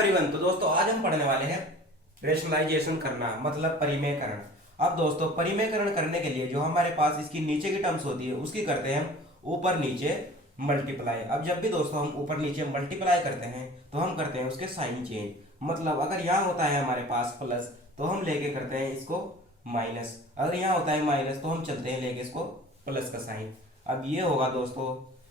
Everyone. तो दोस्तों आज हम पढ़ने वाले हैं रेशनलाइजेशन करना, मतलब परिमेयकरण। अब दोस्तों परिमेयकरण करने के लिए जो हमारे पास इसकी नीचे की टर्म्स होती है उसकी करते हैं हम ऊपर नीचे मल्टीप्लाई। अब जब भी दोस्तों हम ऊपर नीचे मल्टीप्लाई करते हैं तो हम करते हैं उसके साइन चेंज। मतलब अगर यहाँ होता है हमारे पास प्लस तो हम लेके करते हैं इसको माइनस, अगर यहाँ होता है माइनस तो हम चलते हैं लेके इसको प्लस का साइन। अब ये होगा दोस्तों,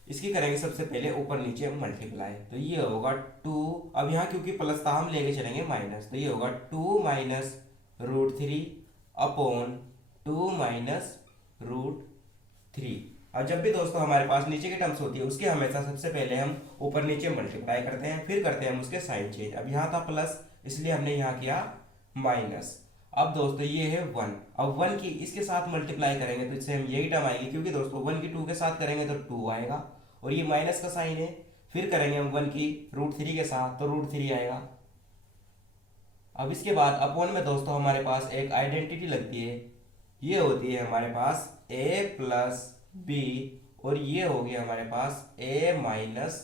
इसकी करेंगे सबसे पहले ऊपर नीचे मल्टीप्लाई, तो ये होगा टू। अब यहाँ क्योंकि प्लस था हम लेके चलेंगे माइनस, तो ये होगा two minus root three upon two minus root three. अब जब भी दोस्तों हमारे पास नीचे की टर्म्स होती है उसके हमेशा सबसे पहले हम ऊपर नीचे मल्टीप्लाई करते हैं, फिर करते हैं हम उसके साइन चेंज। अब यहाँ था प्लस इसलिए हमने यहाँ किया माइनस। अब दोस्तों ये है वन, अब वन की इसके साथ मल्टीप्लाई करेंगे तो इससे हम यही टर्म आएगी, क्योंकि दोस्तों वन की टू के साथ करेंगे तो टू आएगा और ये माइनस का साइन है। फिर करेंगे हम वन की रूट थ्री के साथ तो रूट थ्री आएगा। अब इसके बाद अपॉन में दोस्तों हमारे पास एक आइडेंटिटी लगती है, ये होती है हमारे पास a प्लस बी, और ये होगी हमारे पास a माइनस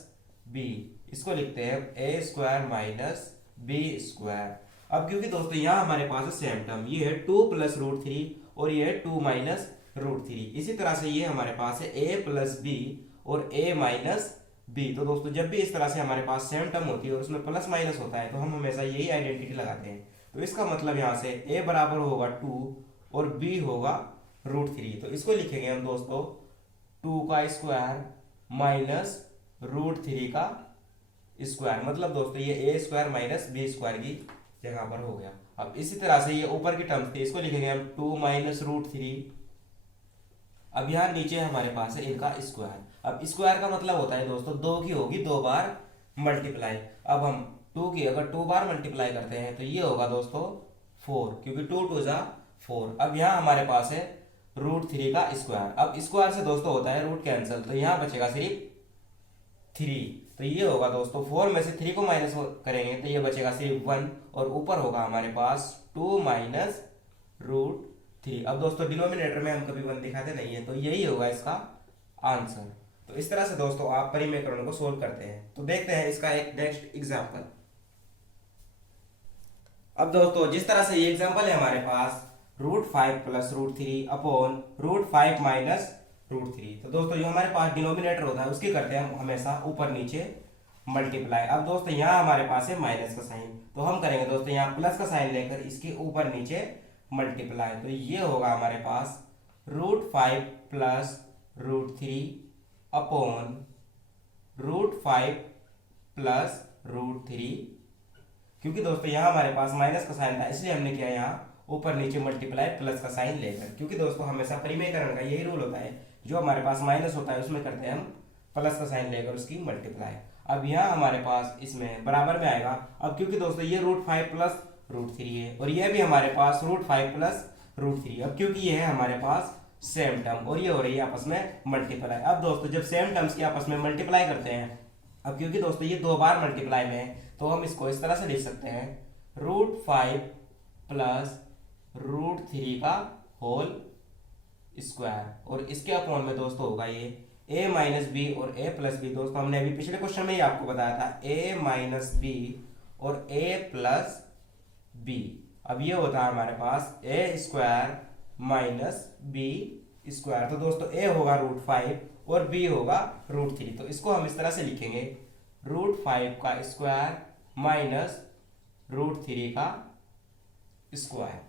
बी। इसको लिखते हैं ए स्क्वायर माइनस बी स्क्वायर। अब क्योंकि दोस्तों यहाँ हमारे पास सेम टर्म ये है टू प्लस रूट थ्री और ये है टू माइनस रूट थ्री, इसी तरह से ये हमारे पास है a प्लस बी और a माइनस बी। तो दोस्तों जब भी इस तरह से हमारे पास सेम टर्म होती है और उसमें प्लस माइनस होता है तो हम हमेशा यही आइडेंटिटी लगाते हैं। तो इसका मतलब यहाँ से a बराबर होगा टू और b होगा रूट थ्री, तो इसको लिखेंगे हम दोस्तों टू का स्क्वायर माइनस रूट थ्री का स्क्वायर। मतलब दोस्तों ये ए स्क्वायर माइनस बी स्क्वायर की जगह पर हो गया। अब इसी तरह से ये ऊपर की टर्म्स थी, इसको लिखेंगे हम टू माइनस रूट थ्री। अब यहाँ नीचे हमारे पास है इनका स्क्वायर। अब स्क्वायर का मतलब होता है दोस्तों दो की होगी दो बार मल्टीप्लाई। अब हम टू की अगर टू बार मल्टीप्लाई करते हैं तो ये होगा दोस्तों फोर, क्योंकि टू टू जा फोर। अब यहाँ हमारे पास है रूट थ्री का स्क्वायर। अब स्क्वायर से दोस्तों होता है रूट कैंसिल, तो यहाँ बचेगा सिर्फ थ्री। तो ये होगा दोस्तों फोर में से थ्री को माइनस करेंगे तो ये बचेगा सिर्फ वन, और ऊपर होगा हमारे पास टू माइनस रूट थ्री। अब दोस्तों डिनोमिनेटर में हम कभी वन दिखाते नहीं है, तो यही होगा इसका आंसर। तो इस तरह से दोस्तों आप परिमेयकरण को सोल्व करते हैं। तो देखते हैं इसका एक नेक्स्ट एग्जांपल। अब दोस्तों जिस तरह से ये एग्जांपल है हमारे पास root five plus root three upon root five minus root three. तो दोस्तों जो हमारे पास डिनोमिनेटर होता है उसकी करते हैं हम हमेशा ऊपर नीचे मल्टीप्लाई। अब दोस्तों यहाँ हमारे पास है माइनस का साइन, तो हम करेंगे दोस्तों यहाँ प्लस का साइन लेकर इसके ऊपर नीचे मल्टीप्लाई। तो ये होगा हमारे पास root five plus root three upon root five plus root three. क्योंकि दोस्तों यहाँ हमारे पास माइनस का साइन था इसलिए हमने किया यहाँ ऊपर नीचे मल्टीप्लाई प्लस का साइन लेकर, क्योंकि दोस्तों हमेशा परिमेयकरण का यही रूल होता है, जो हमारे पास माइनस होता है उसमें करते हैं हम प्लस का साइन लेकर उसकी मल्टीप्लाई। अब यहाँ हमारे पास इसमें बराबर में आएगा। अब क्योंकि दोस्तों ये root five plus root three है और ये भी हमारे पास root five plus root three. अब क्योंकि ये है हमारे पास सेम टर्म और ये हो रही है आपस में मल्टीप्लाई। अब दोस्तों जब सेम टर्म्स की आपस में मल्टीप्लाई करते हैं, अब क्योंकि दोस्तों ये दो बार मल्टीप्लाई में है तो हम इसको इस तरह से लिख सकते हैं root five plus root three का होल स्क्वायर, और इसके अपॉन में दोस्तों होगा ये a माइनस बी और a प्लस बी। दोस्तों हमने अभी पिछले क्वेश्चन में ही आपको बताया था a माइनस बी और a प्लस बी। अब ये होता है हमारे पास a square minus B square. तो दोस्तों a होगा रूट फाइव और b होगा रूट थ्री, तो इसको हम इस तरह से लिखेंगे रूट फाइव का स्क्वायर माइनस रूट थ्री का स्क्वायर।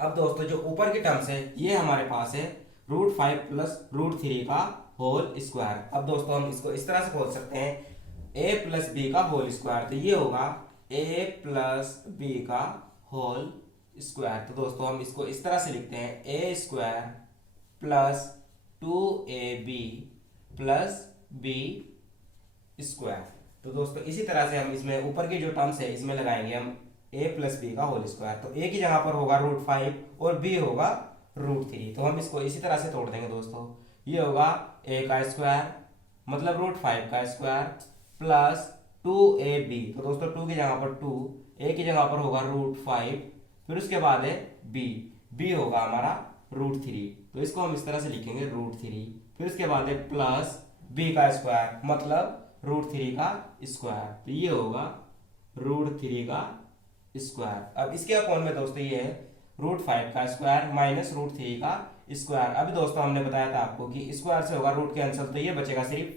अब दोस्तों जो ऊपर की टर्म्स है ये हमारे पास है root five plus root three का होल स्क्वायर। अब दोस्तों हम इसको इस तरह से बोल सकते हैं a प्लस बी का होल स्क्वायर, तो ये होगा a प्लस बी का होल स्क्वायर। तो दोस्तों हम इसको इस तरह से लिखते हैं a square plus two A B plus B square. तो दोस्तों इसी तरह से हम इसमें ऊपर की जो टर्म्स है इसमें लगाएंगे हम a प्लस बी का होल स्क्वायर। तो a की जगह पर होगा रूट फाइव और b होगा रूट थ्री, तो हम इसको इसी तरह से तोड़ देंगे दोस्तों। ये होगा a का स्क्वायर मतलब रूट फाइव का square plus two A B. तो दोस्तों टू की जगह पर टू, a की जगह पर होगा रूट फाइव, फिर उसके बाद है b होगा हमारा रूट थ्री, तो इसको हम इस तरह से लिखेंगे रूट थ्री। फिर उसके बाद है प्लस b का स्क्वायर मतलब रूट थ्री का स्क्वायर, तो ये होगा √3 का स्क्वायर। अब इसके अपॉन में दोस्तों ये है √5 का स्क्वायर माइनस √3 का स्क्वायर। अभी दोस्तों हमने बताया था आपको कि स्क्वायर से होगा रूट कैंसिल, तो ये बचेगा सिर्फ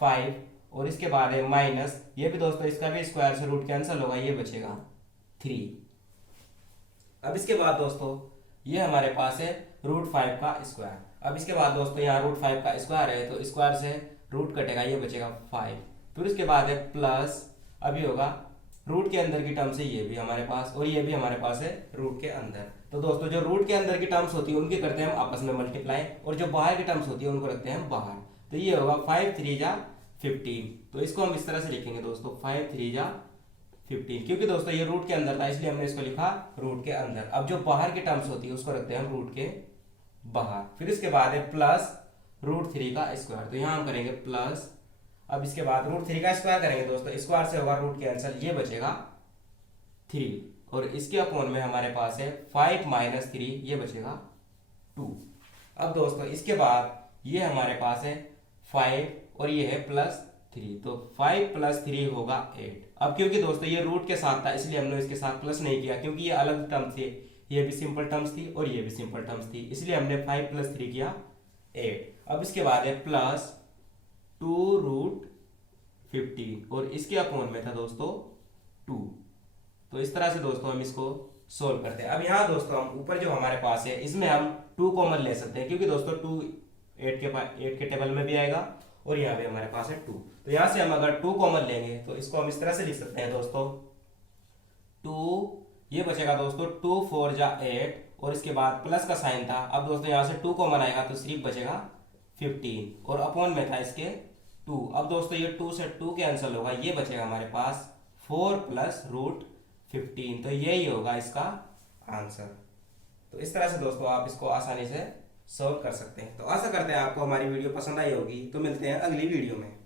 5 और इसके बाद है माइनस, ये भी दोस्तों इसका भी स्क्वायर से रूट कैंसिल होगा, ये बचेगा 3। अब इसके बाद दोस्तों ये हमारे पास है √5 का स्क्वायर। अब इसके बाद दोस्तों यहाँ √5 का स्क्वायर है तो स्क्वायर से रूट कटेगा, ये बचेगा 5। फिर उसके बाद है प्लस, अभी होगा रूट के अंदर की टर्म से ये भी हमारे पास और ये भी हमारे पास है रूट के अंदर। तो दोस्तों जो रूट के अंदर की टर्म्स होती है उनकी करते हैं हम आपस में मल्टीप्लाई, और जो बाहर की टर्म्स होती है उनको रखते हैं हम बाहर। तो ये होगा 5 3 जा 15। तो इसको हम इस तरह से लिखेंगे दोस्तों 5 3 जा 15, क्योंकि दोस्तों ये रूट के अंदर था इसलिए हमने इसको लिखा रूट के अंदर। अब जो बाहर की टर्म्स होती है उसको रखते हैं हम रूट के बाहर। फिर इसके बाद है प्लस √3 का स्क्वायर, तो यहाँ हम करेंगे प्लस। अब इसके बाद √3 का स्क्वायर करेंगे दोस्तों, स्क्वायर से होगा रूट कैंसिल, ये बचेगा 3 और इसके अपॉन में हमारे पास है 5 - 3, ये बचेगा 2। अब दोस्तों इसके बाद ये हमारे पास है 5 और ये है +3, तो 5 + 3 होगा 8। अब क्योंकि दोस्तों ये रूट के साथ था इसलिए हमने इसके साथ प्लस नहीं किया, क्योंकि ये अलग टर्म थे, ये भी सिंपल टर्म्स थी और ये भी सिंपल टर्म्स थी, इसलिए हमने 5 + 3 किया 8। अब इसके बाद है प्लस 2√15 और इसके अपॉन में था दोस्तों 2। तो इस तरह से दोस्तों हम इसको सोल्व करते हैं। अब यहाँ दोस्तों हम ऊपर जो हमारे पास है इसमें हम 2 कॉमन ले सकते हैं, क्योंकि दोस्तों 2 8 के टेबल में भी आएगा और यहाँ पे हमारे पास है 2। तो यहाँ से हम अगर 2 कॉमन लेंगे तो इसको हम इस तरह से लिख सकते हैं दोस्तों 2, ये बचेगा दोस्तों 2 4 जा 8 और इसके बाद प्लस का साइन था। अब दोस्तों यहाँ से 2 कॉमन आएगा तो सिर्फ बचेगा 15 और अपॉन में था इसके 2। अब दोस्तों ये 2 से 2 कैंसिल होगा, ये बचेगा हमारे पास 4 + √15, तो यही होगा इसका आंसर। तो इस तरह से दोस्तों आप इसको आसानी से सॉल्व कर सकते हैं। तो आशा करते हैं आपको हमारी वीडियो पसंद आई होगी। तो मिलते हैं अगली वीडियो में।